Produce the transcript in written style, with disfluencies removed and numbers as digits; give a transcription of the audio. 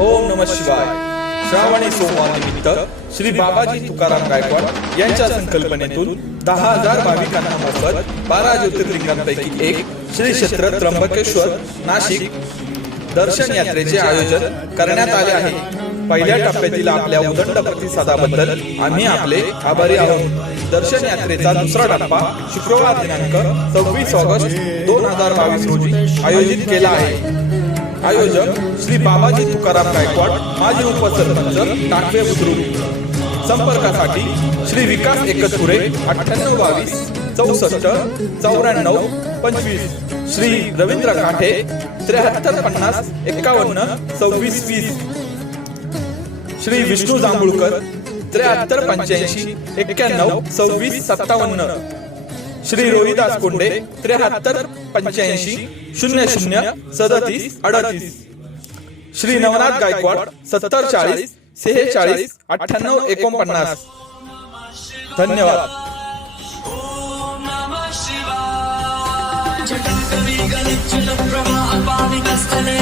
ओम नमः शिवाय. श्रावणी सोमवार निमित्त श्री बाबाजी तुकाराम गायकवाड यांच्या संकल्पनेतून 10,000 भाविकांना मोफत 12 ज्योतिर्लिंगांपैकी एक श्री क्षेत्र त्र्यंबकेश्वर नाशिक दर्शन यात्रेचे आयोजन करण्यात आले आहे. पहिल्या टप्प्यातील आपल्या उदंड प्रतिसादाबद्दल आम्ही आपले आभारी आहोत. दर्शन यात्रेचा दुसरा टप्पा शुक्रवार दिनांक 26 ऑगस्ट 2022 रोजी आयोजित केला आहे. आयोजक श्री बाबाजी तुकाराम गायकवाड, माजी उपसरपंच टाकवे बुद्रुक. संपर्कासाठी श्री विकास एकतपुरे 9822 64 94 25, श्री रवींद्र काठे 7350 51 26 20, श्री विष्णू जांभूळकर 7385 91 26 57, श्री रोहिदास कोंडे 7385 00 37 38, श्री नवनाथ गायकवाड 7040 46 98 49. धन्यवाद. जगत कवी गलित प्रवाह पानी कस्तले